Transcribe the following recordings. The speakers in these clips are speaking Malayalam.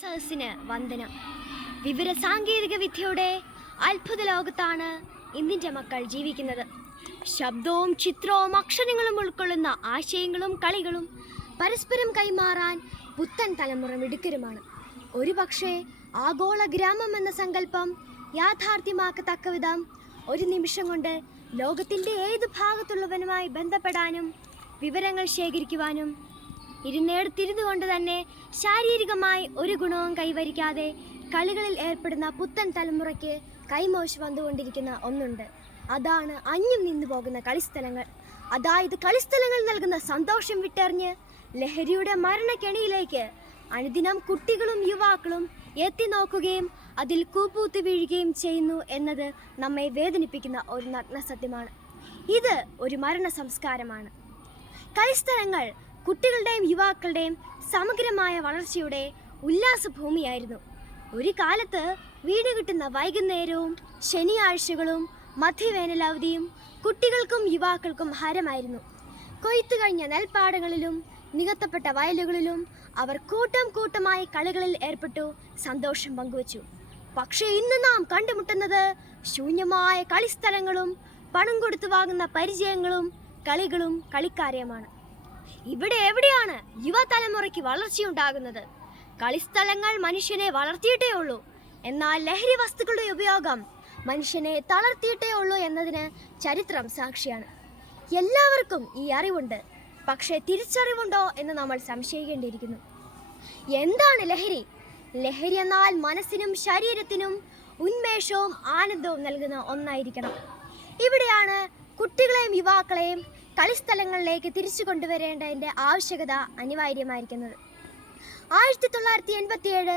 സദസ്സിന് വന്ദനം. വിവര സാങ്കേതിക വിദ്യയുടെ അത്ഭുത ലോകത്താണ് ഇന്നിൻ്റെ മക്കൾ ജീവിക്കുന്നത്. ശബ്ദവും ചിത്രവും അക്ഷരങ്ങളും ഉൾക്കൊള്ളുന്ന ആശയങ്ങളും കളികളും പരസ്പരം കൈമാറാൻ പുത്തൻ തലമുറ മിടുക്കരുമാണ്. ഒരു പക്ഷേ ആഗോള ഗ്രാമം എന്ന സങ്കല്പം യാഥാർത്ഥ്യമാക്കത്തക്ക വിധം ഒരു നിമിഷം കൊണ്ട് ലോകത്തിൻ്റെ ഏത് ഭാഗത്തുള്ളവനുമായി ബന്ധപ്പെടാനും വിവരങ്ങൾ ശേഖരിക്കുവാനും ഇരുന്നേടത്തിരുന്നു കൊണ്ട് തന്നെ ശാരീരികമായി ഒരു ഗുണവും കൈവരിക്കാതെ കളികളിൽ ഏർപ്പെടുന്ന പുത്തൻ തലമുറയ്ക്ക് കൈമോശം വന്നുകൊണ്ടിരിക്കുന്ന ഒന്നുണ്ട്. അതാണ് അന്യം നിന്നു പോകുന്ന കളിസ്ഥലങ്ങൾ. അതായത് കളിസ്ഥലങ്ങൾ നൽകുന്ന സന്തോഷം വിട്ടെറിഞ്ഞ് ലഹരിയുടെ മരണക്കെണിയിലേക്ക് അനുദിനം കുട്ടികളും യുവാക്കളും എത്തി നോക്കുകയും അതിൽ കൂപ്പൂത്തി വീഴുകയും ചെയ്യുന്നു എന്നത് നമ്മെ വേദനിപ്പിക്കുന്ന ഒരു നഗ്ന സത്യമാണ്. ഇത് ഒരു മരണ സംസ്കാരമാണ്. കളിസ്ഥലങ്ങൾ കുട്ടികളുടെയും യുവാക്കളുടെയും സമഗ്രമായ വളർച്ചയുടെ ഉല്ലാസഭൂമിയായിരുന്നു. ഒരു കാലത്ത് വീട് കിട്ടുന്ന വൈകുന്നേരവും ശനിയാഴ്ചകളും മധ്യവേനലവധിയും കുട്ടികൾക്കും യുവാക്കൾക്കും ഹരമായിരുന്നു. കൊയ്ത്തു കഴിഞ്ഞ നെൽപ്പാടങ്ങളിലും നികത്തപ്പെട്ട വയലുകളിലും അവർ കൂട്ടം കൂട്ടമായി കളികളിൽ ഏർപ്പെട്ടു സന്തോഷം പങ്കുവച്ചു. പക്ഷേ ഇന്ന് നാം കണ്ടുമുട്ടുന്നത് ശൂന്യമായ കളിസ്ഥലങ്ങളും പണം കൊടുത്തു വാങ്ങുന്ന പരിചയങ്ങളും കളികളും കളിക്കാരെയുമാണ്. ഇവിടെ എവിടെയാണ് യുവതലമുറയ്ക്ക് വളർച്ചയുണ്ടാകുന്നത്? കളിസ്ഥലങ്ങൾ മനുഷ്യനെ വളർത്തിയിട്ടേ ഉള്ളൂ, എന്നാൽ ലഹരി വസ്തുക്കളുടെ ഉപയോഗം മനുഷ്യനെ തളർത്തിയിട്ടേ ഉള്ളൂ എന്നതിന് ചരിത്രം സാക്ഷിയാണ്. എല്ലാവർക്കും ഈ അറിവുണ്ട്, പക്ഷേ തിരിച്ചറിവുണ്ടോ എന്ന് നമ്മൾ സംശയിക്കേണ്ടിയിരിക്കുന്നു. എന്താണ് ലഹരി? ലഹരി എന്നാൽ മനസ്സിനും ശരീരത്തിനും ഉന്മേഷവും ആനന്ദവും നൽകുന്ന ഒന്നായിരിക്കണം. ഇവിടെയാണ് കുട്ടികളെയും യുവാക്കളെയും കളിസ്ഥലങ്ങളിലേക്ക് തിരിച്ചു കൊണ്ടുവരേണ്ടതിൻ്റെ ആവശ്യകത അനിവാര്യമായിരിക്കുന്നത്. 1987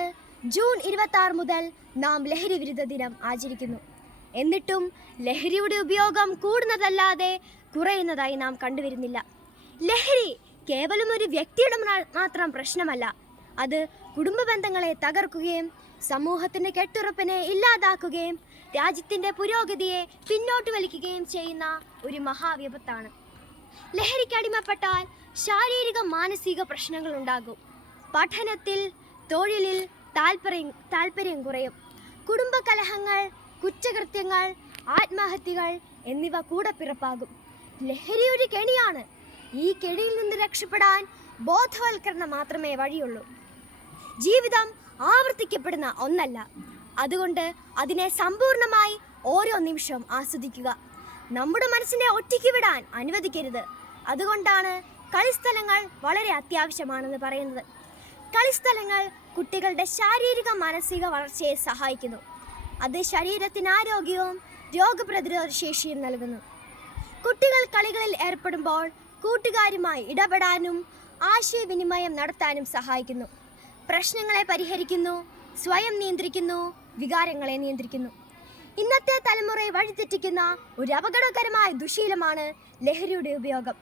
ജൂൺ 26 മുതൽ നാം ലഹരി വിരുദ്ധ ദിനം ആചരിക്കുന്നു. എന്നിട്ടും ലഹരിയുടെ ഉപയോഗം കൂടുന്നതല്ലാതെ കുറയുന്നതായി നാം കണ്ടുവരുന്നില്ല. ലഹരി കേവലം ഒരു വ്യക്തിയുടെ മാത്രം പ്രശ്നമല്ല. അത് കുടുംബ ബന്ധങ്ങളെ തകർക്കുകയും സമൂഹത്തിൻ്റെ കെട്ടുറപ്പിനെ ഇല്ലാതാക്കുകയും രാജ്യത്തിൻ്റെ പുരോഗതിയെ പിന്നോട്ട് വലിക്കുകയും ചെയ്യുന്ന ഒരു മഹാവിപത്താണ്. ലഹരിക്ക് അടിമപ്പെട്ടാൽ ശാരീരിക മാനസിക പ്രശ്നങ്ങൾ ഉണ്ടാകും. പഠനത്തിൽ തൊഴിലിൽ താല്പര്യം കുറയും. കുടുംബകലഹങ്ങൾ, കുറ്റകൃത്യങ്ങൾ, ആത്മഹത്യകൾ എന്നിവ കൂടെ പിറപ്പാകും. ലഹരി ഒരു കെണിയാണ്. ഈ കെണിയിൽ നിന്ന് രക്ഷപ്പെടാൻ ബോധവൽക്കരണം മാത്രമേ വഴിയുള്ളൂ. ജീവിതം ആവർത്തിക്കപ്പെടുന്ന ഒന്നല്ല. അതുകൊണ്ട് അതിനെ സമ്പൂർണമായി ഓരോ നിമിഷവും ആസ്വദിക്കുക. നമ്മുടെ മനസ്സിനെ ഒറ്റയ്ക്ക് വിടാൻ അനുവദിക്കരുത്. അതുകൊണ്ടാണ് കളിസ്ഥലങ്ങൾ വളരെ അത്യാവശ്യമാണെന്ന് പറയുന്നത്. കളിസ്ഥലങ്ങൾ കുട്ടികളുടെ ശാരീരിക മാനസിക വളർച്ചയെ സഹായിക്കുന്നു. അത് ശരീരത്തിന് ആരോഗ്യവും രോഗപ്രതിരോധ ശേഷിയും നൽകുന്നു. കുട്ടികൾ കളികളിൽ ഏർപ്പെടുമ്പോൾ കൂട്ടുകാരുമായി ഇടപെടാനും ആശയവിനിമയം നടത്താനും സഹായിക്കുന്നു. പ്രശ്നങ്ങളെ പരിഹരിക്കുന്നു, സ്വയം നിയന്ത്രിക്കുന്നു, വികാരങ്ങളെ നിയന്ത്രിക്കുന്നു. ഇന്നത്തെ തലമുറയെ വഴിതെറ്റിക്കുന്ന ഒരു അപകടകരമായ ദുശീലമാണ് ലഹരിയുടെ ഉപയോഗം.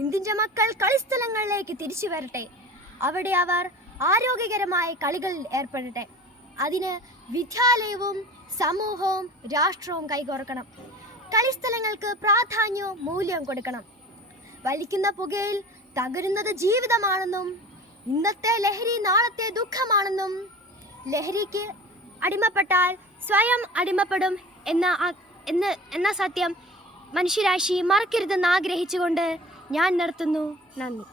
ഇന്ത്യൻ്റെ മക്കൾ കളിസ്ഥലങ്ങളിലേക്ക് തിരിച്ചു വരട്ടെ. അവിടെ അവർ ആരോഗ്യകരമായ കളികളിൽ ഏർപ്പെടട്ടെ. അതിന് വിദ്യാലയവും സമൂഹവും രാഷ്ട്രവും കൈകോർക്കണം. കളിസ്ഥലങ്ങൾക്ക് പ്രാധാന്യവും മൂല്യവും കൊടുക്കണം. വലിക്കുന്ന പുകയിൽ തകരുന്നത് ജീവിതമാണെന്നും ഇന്നത്തെ ലഹരി നാളത്തെ ദുഃഖമാണെന്നും ലഹരിക്ക് അടിമപ്പെട്ടാൽ സ്വയം അടിമപ്പെടും എന്ന സത്യം മനുഷ്യരാശി മറക്കരുതെന്ന് ആഗ്രഹിച്ചുകൊണ്ട് ഞാൻ നിർത്തുന്നു. നന്ദി.